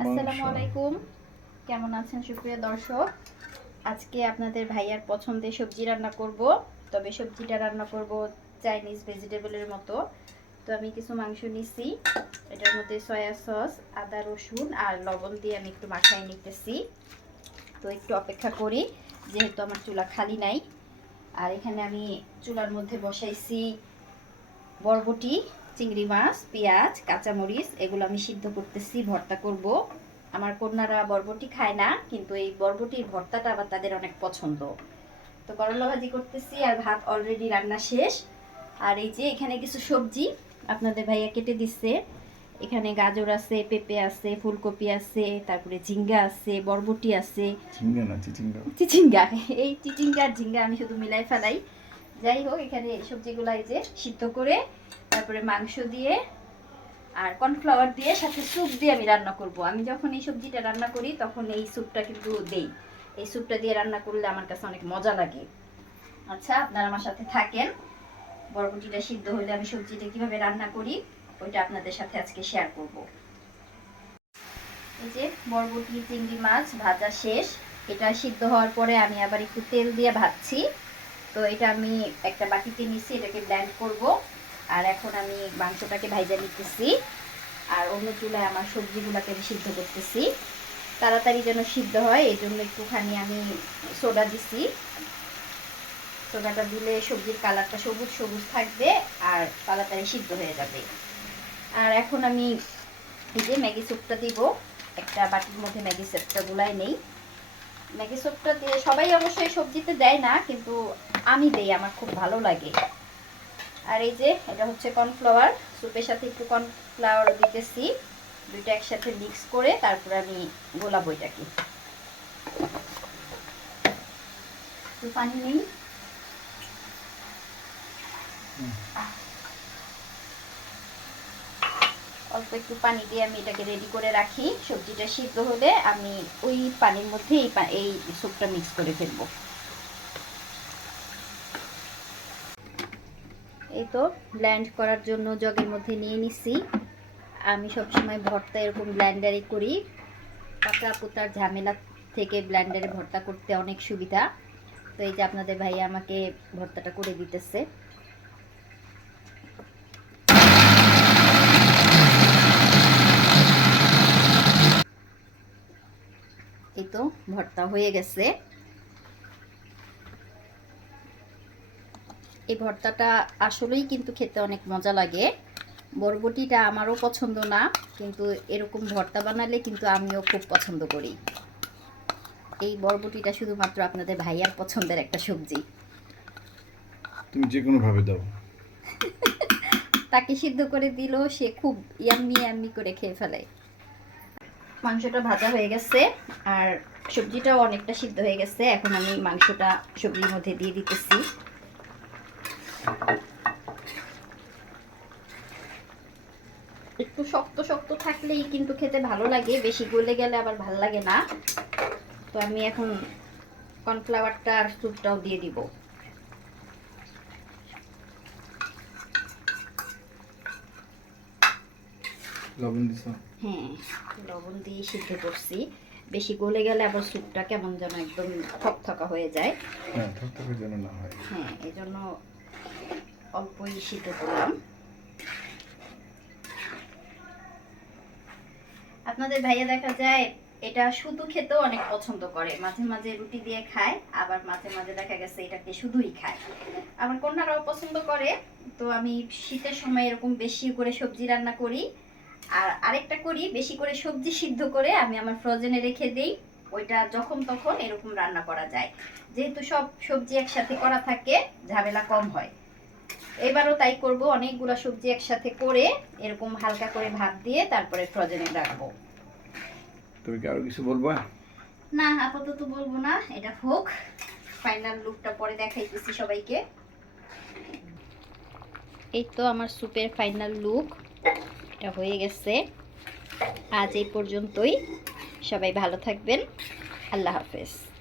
আসসালামু আলাইকুম। কেমন আছেন সুপ্রিয় দর্শক? আজকে আপনাদের ভাইয়ার পছন্দের সবজি রান্না করব। তবে সবজিটা রান্না করব চাইনিজ ভেজিটেবলের মতো। তো আমি কিছু মাংস নিছি। এটার মধ্যে সয়া সস আদা রসুন আর লবণ দিয়ে আমি একটু মাখায় নিতেছি। তো একটু অপেক্ষা করি যেহেতু আমার চুলা খালি নাই। আর এখানে আমি চুলার মধ্যে বসাইছি বরবটি। চিংড়ি মাছ পেঁয়াজ কাঁচামরিচ এগুলো আমি সিদ্ধ করতেছি ভর্তা করব। আমার কন্যারা বরবটি খায় না কিন্তু এই বরবটির ভর্তাটা আবার তাদের অনেক পছন্দ। তো করলা ভাজি করতেছি আর ভাত অলরেডি রান্না শেষ। আর এই যে এখানে কিছু সবজি আপনাদের ভাইয়া কেটে দিচ্ছে এখানে গাজর আছে পেঁপে আছে ফুলকপি আছে তারপরে ঝিঙ্গা আছে বরবটি আছে। ঝিঙ্গা না চিচিঙ্গা? চিচিঙ্গা এই চিচিঙ্গা আর ঝিঙ্গা আমি শুধু মিলাই ফেলাই। যাই হোক, এখানে এই সবজিগুলো এই যে সিদ্ধ করে, তারপরে মাংস দিয়ে আর কর্নফ্লাওয়ার দিয়ে সাথে স্যুপ দিয়ে আমি রান্না করব। আমি যখন এই সবজিটা রান্না করি, তখন এই স্যুপটা কিন্তু দেই। এই স্যুপটা দিয়ে রান্না করলে আমার কাছে অনেক মজা লাগে। আচ্ছা আপনারা আমার সাথে থাকেন। বরবটিটা সিদ্ধ হলে আমি সবজিটা কীভাবে রান্না করি, ওইটা আপনাদের সাথে আজকে শেয়ার করব। এই যে বরবটি, চিংড়ি মাছ ভাজা শেষ। এটা সিদ্ধ হওয়ার পরে আমি আবার একটু তেল দিয়ে ভাজছি। তো এটা আমি একটা বাটিতে নিচ্ছি এটাকে ব্ল্যান্ড করব। আর এখন আমি মাংসটাকে ভাইজা নিতেছি। আর অন্য চুলায় আমার সবজিগুলোকে আমি সিদ্ধ করতেছি। তাড়াতাড়ি যেন সিদ্ধ হয় এই জন্য একটুখানি আমি সোডা দিছি। সোডাটা দিলে সবজির কালারটা সবুজ সবুজ থাকবে আর তাড়াতাড়ি সিদ্ধ হয়ে যাবে। আর এখন আমি এই যে ম্যাগি স্যুপটা দিব। একটা বাটির মধ্যে ম্যাগি স্যুপটা গুলাই নেই। ম্যাগি স্যুপটা দিয়ে সবাই অবশ্যই সবজিতে দেয় না, কিন্তু আমি দেই, আমার খুব ভালো লাগে। আর এই যে, এটা হচ্ছে কর্নফ্লাওয়ার। স্যুপের সাথে একটু কর্নফ্লাওয়ার দিতেছি। দুইটা একসাথে মিক্স করে তারপর আমি গোলাপ একটু পানি নেই অল্প একটু পানি দিয়ে আমি এটাকে রেডি করে রাখি। সবজিটা সিদ্ধ হলে আমি ওই পানির মধ্যে এই স্যুপটা মিক্স করে ফেলব। এই তো ব্ল্যান্ড করার জন্য জগের মধ্যে নিয়ে নিছি। আমি সবসময় ভর্তা এরকম ব্ল্যান্ডারে করি। পাতা পোতার ঝামেলা থেকে ব্ল্যান্ডারে ভর্তা করতে অনেক সুবিধা। তো এই যে আপনাদের ভাই আমাকে ভর্তাটা করে দিতেছে। এই ভর্তা হয়ে গেছে। এই ভর্তাটা আসলেই কিন্তু খেতে অনেক মজা লাগে। বরবটিটা আমারও পছন্দ না কিন্তু এরকম ভর্তা বানালে কিন্তু আমিও খুব পছন্দ করি। এই বরবটিটা শুধুমাত্র আপনাদের ভাইয়ার পছন্দের একটা সবজি। তুমি যে কোনো ভাবে দাও। তাকে সিদ্ধ করে দিলেও সে খুব ইয়াম্মি ইয়াম্মি করে খেয়ে ফেলে। মাংসটা ভাজা হয়ে গেছে, আর সবজিটাও অনেকটা সিদ্ধ হয়ে গেছে। এখন আমি মাংসটা সবজির মধ্যে দিয়ে দিতেছি। একটু শক্ত শক্ত থাকলেই কিন্তু খেতে ভালো লাগে, বেশি গলে গেলে আবার ভালো লাগে না। তো আমি এখন কর্নফ্লাওয়ারটা আর স্যুপটাও দিয়ে দিব। লবণ দিছ? হ্যাঁ লবণ দিয়ে সিদ্ধ করছি। বেশি গলে গেলে আবার স্যুপটা কেমন যেন একদম থকথকা হয়ে যায়। হ্যাঁ থকথকে যেন না হয়। হ্যাঁ এই জন্য অল্পই সিদ্ধ করলাম। আপনাদের ভাইয়া দেখা যায় এটা শুধু খেতেও অনেক পছন্দ করে। মাঝে মাঝে রুটি দিয়ে খায় আবার মাঝে মাঝে দেখা গেছে এটাকে শুধুই খায়। আমার কন্যারাও পছন্দ করে তো আমি শীতের সময় এরকম বেশি করে সবজি রান্না করি। আর আরেকটা করি বেশি করে সবজি সিদ্ধ করে আমি আমার ফ্রোজেনে রেখে দেই। ওইটা যখন তখন এরকম রান্না করা যায়। যেহেতু সব সবজি একসাথে করা থাকে ঝামেলা কম হয়। এবারও তাই করব অনেকগুলো সবজি একসাথে করে এরকম হালকা করে ভাত দিয়ে তারপরে ফ্রোজেনে রাখব। তুমি কি আরও কিছু বলবা? না আপাতত বলব না এটা হোক। ফাইনাল লুকটা পরে দেখাইতেছি সবাইকে। এই তো আমার স্যুপের ফাইনাল লুক এটা হয়ে গেছে। আজ এই পর্যন্তই। সবাই ভালো থাকবেন। আল্লাহ হাফেজ।